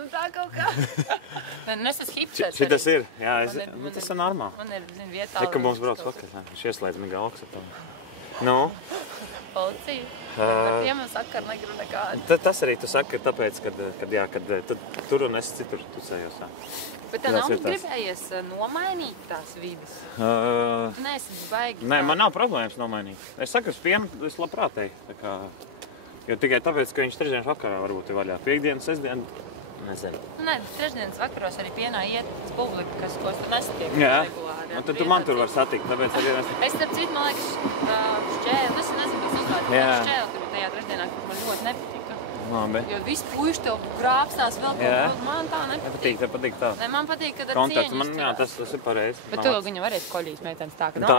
Nu tā kaut kā. Es esmu hipsters. Šitas ir, jā, tas ir normāli. Man ir, zin, vietā. Ka mums brauc vakar, viņš ieslēdz mīga augsts ar to. Nu? Policija. Par tiem sakaru negribu nekādu. Tas arī tu saki, tāpēc, kad tur un es citur tusējos. Bet tev nav gribējies nomainīt tās vidas? Tu neesi baigi. Nē, man nav problēmas nomainīt. Es saku, es labprāt eju. Jo tikai tāpēc, ka viņš trešdienas vakarā varbūt ir vaļā. Piektdienas, sestdien, nezinu. Nē, trešdienas vakaros arī pienā iet publika, kas ko tu nesatiek regulāri. Jā, tad tu man tur var satikt, tāpēc arī nesatikt. Es starp citu, man liekas, šķēli, es nezinu, kas uzvārds, šķēli tur tajā trešdienā, kas man ļoti nepatika. Labi. Jo visi puiši tev grābstās vēl kaut ko, man tā nepatīk. Tev patīk tā. Nē, man patīk, kad ar kontakts, cieņu man, jā, tas ir pareizi. Bet tu viņam varēs koļīs meitenes tā, ka tā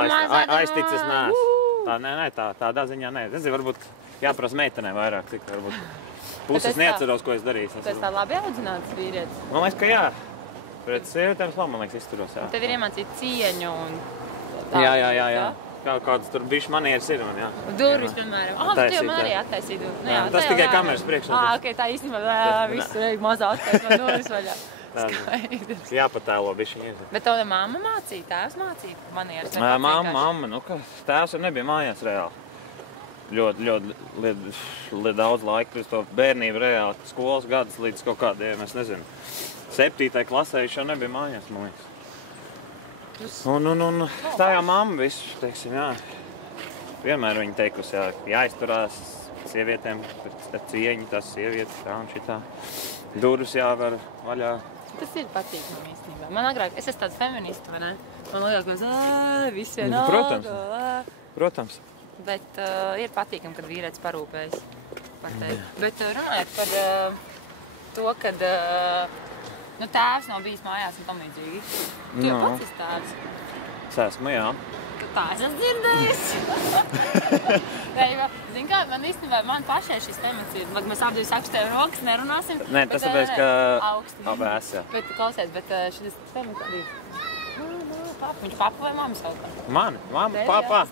aizticis neesmu. Tā, nē, tādā ziņā nē. Es zinu, varbūt jāprasa meitenē vairāk, cik varbūt puses neatceros, ko es darīju. Tu esi tā labi audzināts vīrietis? Man liekas, ka jā. Pret sievietēm man liekas, izturos, jā. Tev ir iemācīt cieņu un tā. Jā. Kādas tur bišķi manieres ir man, jā. Durvis, piemēram. Bet tu man arī attaisīji durvis. Tas tikai kameras priekšā. Ok, tā īstenībā visu reizi mazā attaisīt man durvis vaļā. Skaidrs. Jāpatēlo bišķi. Bet tev mamma mācīja, tēvs mācīja manieres? Mamma, nu ka tēvs nebija mājās reāli. Ļoti daudz laika pirms to bērnību reāli. Skolas gadus līdz kaut kādiem, es nezinu, 7. klasē viņš jau nebija mājās, man liekas. Un tā jau mamma visu, teiksim, jā. Vienmēr viņa teikusi, jāizturās sievietēm, ar cieņu tās sievietes, tā un šitā. Durvis jāvar vaļā. Tas ir patīkami īstenībā. Man agrāk, es esmu tāds feminists, vai ne? Man liekas, viss vienalga. Protams. Bet ir patīkami, kad vīrietis parūpējas par tevi. Bet runājot par to, kad tēvs nav bijis mājās un tam līdzīgi. Tu jau pats esi tāds? Es esmu, jā. Tā es esmu dzirdējusi. Zini kā, man pašai šis temats ir, mēs abi sakstējam rokas, nerunāsim. Nē, tas tāpēc, ka augsti. Abēs, jā. Bet klausies, bet šis temats arī. Viņš papa vai mamma savukārt? Mani? Mamma, papa.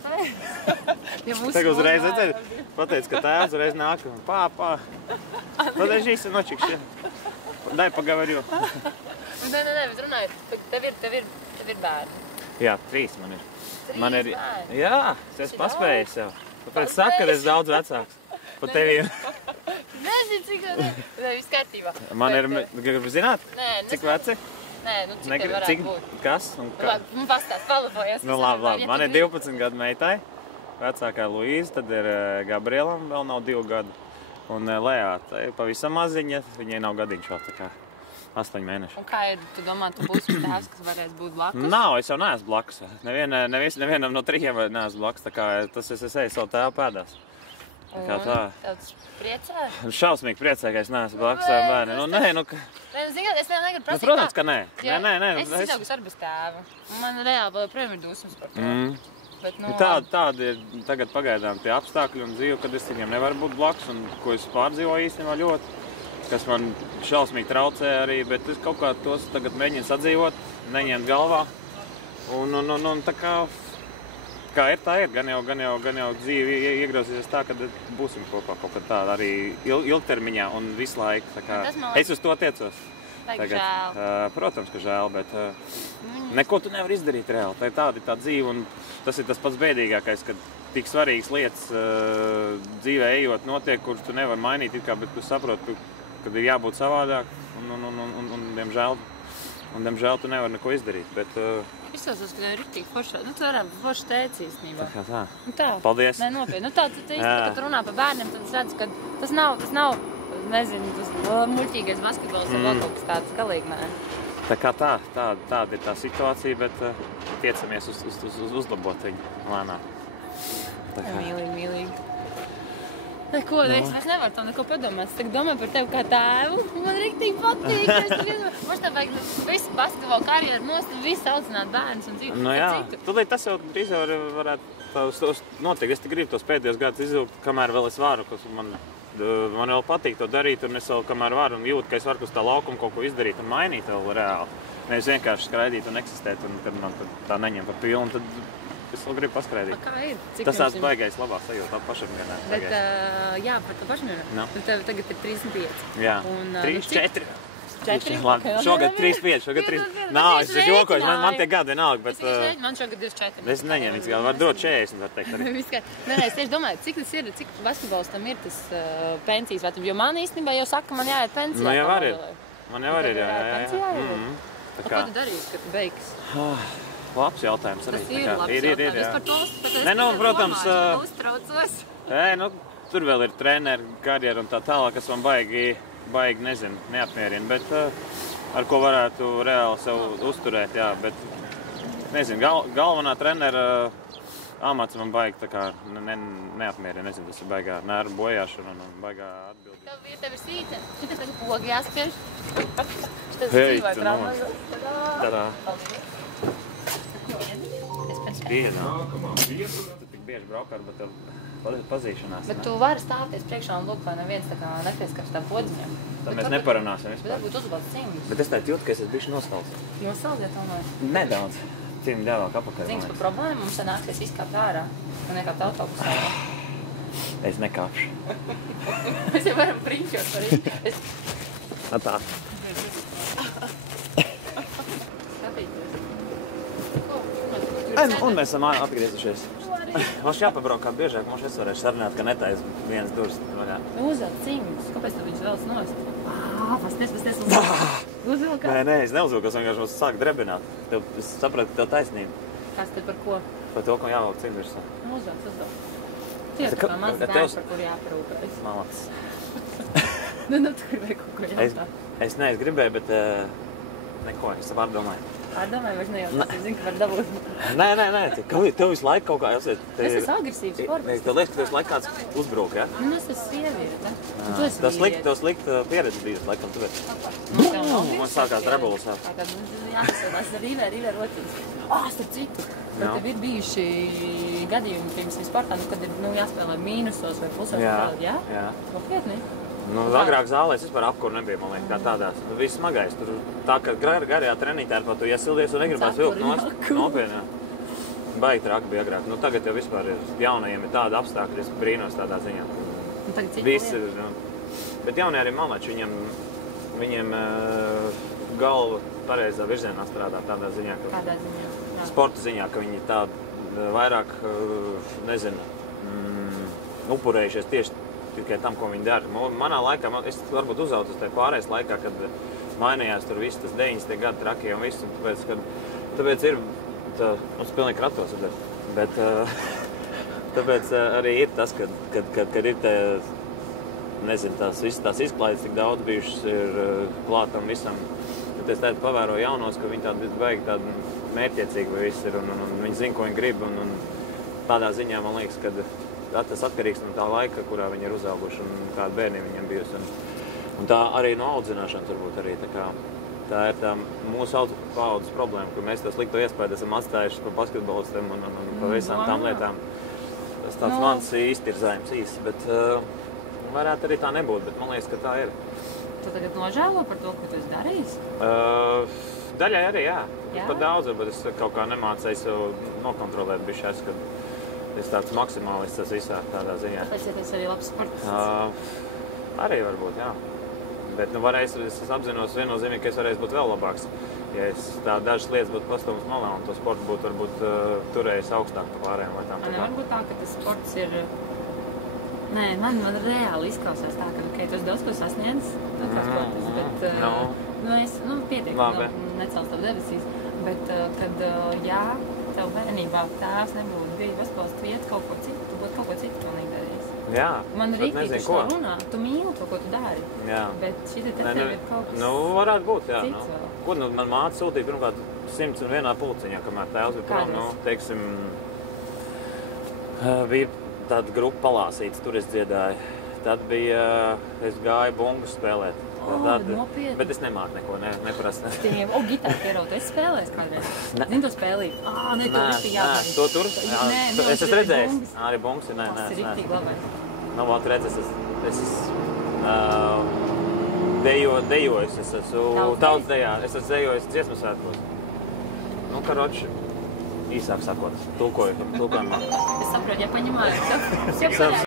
Tagad uzreiz redzēju, pateicu, ka tēvs uzreiz nāk. Papa. Подожди, сыночек, дай поговорю. Nē, bet runājot, tev ir bērni. Jā, 3 man ir. 3 bērni? Jā, es esmu paspējis jau. Tāpēc saka, ka es daudz vecāks. Pa tevīm. Nezinu, cik viss kārtībā. Man ir, gribu zināt, cik veci? Nē, cik tev varētu būt? Kas? Man pastāst, palabojies. Labi. Man ir 12 gadu meitai. Vecākā Luīza, tad ir Gabrielam, vēl nav 2 gadu. Un Lejā, tā ir pavisam maziņa, viņai nav gadiņš vēl tā kā 8 mēneši. Un kā ir, tu domā, tu būsi tēvs, kas varēs būt blakus? Nav, es jau neesmu blakus. Nevienam no 3 neesmu blakus, tā kā tas es eju savu tēvu pēdās. Tā kā tā. Tev tas priecē? Šausmīgi priecē, ka es neesmu blakus saviem bērniem. Es negribu prasīt protams, ka nē. Nē. Es izaugus ar bez tēva. Man reāli vēl joprojām ir dusmas par to. Bet, Tādi ir tagad pagaidām tie apstākļi un dzīve, kad es viņiem nevaru būt blakus un ko es pārdzīvoju īstenībā ļoti, kas man šausmīgi traucē arī, bet es kaut kā tos tagad mēģinu sadzīvot, neņemt galvā. Un tā kā ir, tā ir. Gan jau dzīve iegrozīsies tā, ka būsim kopā kaut kad tāda arī ilgtermiņā un visu laiku. Es uz to tiecos. Žēl. Protams, ka žēl, bet neko tu nevar izdarīt reāli. Tā ir tāda dzīve un tas ir tas pats bēdīgākais, kad tik svarīgas lietas dzīvē ejot notiek, kuras tu nevar mainīt, bet tu saproti, kad ir jābūt savādāk un diemžēl tu nevar neko izdarīt. Izsaucos, ka tev ir riktīgi forši. Tu varētu forši teici īstenībā. Tā. Paldies. Nē, nopietni. Kad tu runā par bērniem, tad es redzu, ka tas nav, nezinu, tas muļķīgais basketbols vai vēl kaut kas tāds galīgi, nē. Tā kā tāda ir tā situācija, bet tiecamies uz uzlabot viņu lēnāk. Mīlīgi. Neko, es nevaru tam neko padomāt. Es tagad domāju par tevi kā tēvu. Man riktīgi patīk. Mums tā vajag visu basketbolu karjeru nost, visu audzināt bērnus un dzīvi. Jā, tūlīt tas jau drīz varētu notiek. Es gribu tos pēdējos gadus izvilkt, kamēr vēl es varu. Man vēl patīk to darīt, un es vēl kamēr varu un jūtu, ka es varu uz tā laukuma kaut ko izdarīt un mainīt vēl reāli. Nevis vienkārši skraidīt un eksistēt, un kad man tā neņem pa pilnu, tad es vēl gribu paskraidīt. Kā ir? Tas tāds baigais labā sajūta, pašapmierinā. Bet, jā, par to pašapmierinā. No. Tev tagad ir 35. Jā, 34. 4. Šogad 3,5. Šogad 3. Nav, es jokoju, man tie gadi vienalga, bet... Man šogad 24. Es neņemu viņas gadu, var dot 40, var teikt arī. Nē, es tieši domāju, cik tas ir, cik basketbolistam ir tas pensijas vecums, jo man īstenībā jau saka, man jāiet pensijā. Nu, jau var ir. Man jau var ir, jā. Pensijā jau? Ko tu darīsi, kad tu beigs? Labs jautājums arī. Tas ir labs jautājums. Es par to ne, nu, protams, uztraucos. Nu, tur vēl ir treneru karjera un tā tālāk, kas man baigi, nezinu, neapmierina, bet ar ko varētu reāli sev uzturēt, jā, bet, nezinu, galvenā trenera amats man baigi tā kā neapmierina, nezinu, tas ir baigā nervu bojāšana un baigā atbildība. Tev ir sīte, šitas tagad pogi jāspiež. Šitas Hei, dzīvē tu traumazos. Tadā. Es Vienā. Tu tik bieži braukā, bet tev pazīšanās. Bet tu vari stāties priekšā un lūk, vai neviens tā kā nepieskars tā podziņam. Tad mēs neparunāsim vispār. Bet varbūt uzvalc cimdus. Bet es tā jūtu, ka es esmu bišķi noskals. Nosaldzi, ja tomēr. Nedaudz. Cimdi ļāvāk apakaļ. Zini, par problēmu mums sanāk, ka es izkāpt ārā un nekāpt autobusā. Es nekāpšu. Mēs jau varam priņķot par viņu. Tā. Un mēs esam atgriezušies. Mums jāpabraukā biežāk, mums es varēšu sarunāt, ka netais viens durs. Uzvelk cimdus. Kāpēc tu viņus velc nost? Pasties. Uzvelk kā? Nē, es neuzvilku, es vienkārši mums sāk drebināt. Es sapratu, ka tev taisnība. Kas tad par ko? Par to, ka jāvelk cimdus. Uzvelk. Tie ir kā mans dēļ, par kur jāparūpējas. Malacis. Nu, tu gribēji kaut ko jautāt. Es gribēju, bet neko, es pārdomāju. Pārdomāju, vai nejautāt, es zinu, ka var dabūt. Nē, tev visu laiku kaut kā jāsiet. Es esmu agresīvs sports. Tev liekas, ka tev visu laiku kāds uzbruk, ja? Nu, es esmu sieviete. Un tu esi vīrieti. Tev slikta pieredze bijis, laikam, tu esi. Man sākās revolucija. Jāsasādās ar Rīvē rociņas. Starp citu, bet tev ir bijuši gadījumi pirms sportā, kad ir jāspēlē mīnusos vai plusos. Jā? Nopietni? Agrāk zālē es vispār apkuru nebija, man liekas, kā tādās. Viss smagais. Tur tā, ka garajā trenītērpā tu iesildies un negribās vilkt nost. Nopietni, jā. Baigi traki bija agrāk. Tagad jau vispār ir jaunajiem ir tāda apstākļa, es brīnos tādā ziņā. Visi ir, bet jaunie arī malači, viņiem galva pareizā virzienā strādā tādā ziņā. Kādā ziņā? Sporta ziņā, ka viņi tādi vairāk, nezinu, upurējušies tieši tikai tam, ko viņi dara. Manā laikā, es varbūt uzautos tajā pārējais laikā, kad mainījās tur viss tas 90. gadu trakie un viss, un tāpēc ir, mums pilnīgi kratos, bet tāpēc arī ir tas, kad ir te, nezinu, tās izklaides tik daudz bijušas ir klātam visam. Tad es tādu pavēroju jaunos, ka viņi tādi baigi tādi mērķiecīgi vai viss ir, un viņi zina, ko viņi grib, un tādā ziņā man liekas, ka tas atkarīgs no tā laika, kurā viņi ir uzauguši un kāda bērnība viņiem bijusi. Un tā arī no audzināšanas varbūt arī tā ir tā mūsu paaudzes problēma, ka mēs to slikto iespēju esam atstājuši par basketbolistiem un par visām tām lietām. Tas tāds mans iztirzājums īsti, bet varētu arī tā nebūt, bet man liekas, ka tā ir. Tu tagad nožēlo par to, ko tu esi darījis? Daļai arī, jā. Pat daudz, bet es kaut kā nemācēju sev nokontrolēt bišķi, kad es tāds maksimālists tas visā tādā ziņā. Tāpēc, ja tas arī labs sports? Arī varbūt, jā. Bet varēs, es apzinos viennozīmīgi, ka es varēs būt vēl labāks. Ja es tā dažas lietas būtu pastums malā un to sportu būtu varbūt turējis augstāk par pārējām lietām. Nevar būt tā, ka tas sports ir... Nē, man reāli izklausās tā, ka tu esi daudz ko sasniedzis, tā kā sportis, bet es pietiek, necels tev debesīs, bet kad, jā, tev bērnībā tēvs nebūtu bijis basketbolists, tu iet kaut ko citu, tu būtu kaut ko citu pilnīgi darījis. Jā, man rīktīgi šo runā, tu mīli to, ko tu dari, bet šitā tev ir kaut kas varētu būt, jā. Cits vēl. Ko man māte sūtīja pirmkārt 101 pulciņā, kamēr tēvs bija prom, teiksim, bija tāda grupa Palāsītes, tur es dziedāju. Tad bija, es gāju bungus spēlēt. Nopietni. Bet es nemāku neko, neprast. Gitāru pierautu, es spēlēju kādreiz. Zini, to spēlīju? Ne, to visu jāpārīt. To tur? Es esmu redzējis. Arī bungs ir, Tas ir riktīgi labais. Vāt redz, es dejojis, es esmu tautas dejā, es esmu dejojis dziesmu svētkos. Karoči, īsāk sakot, tulkojumā. Es saprotu, ja paņemāju.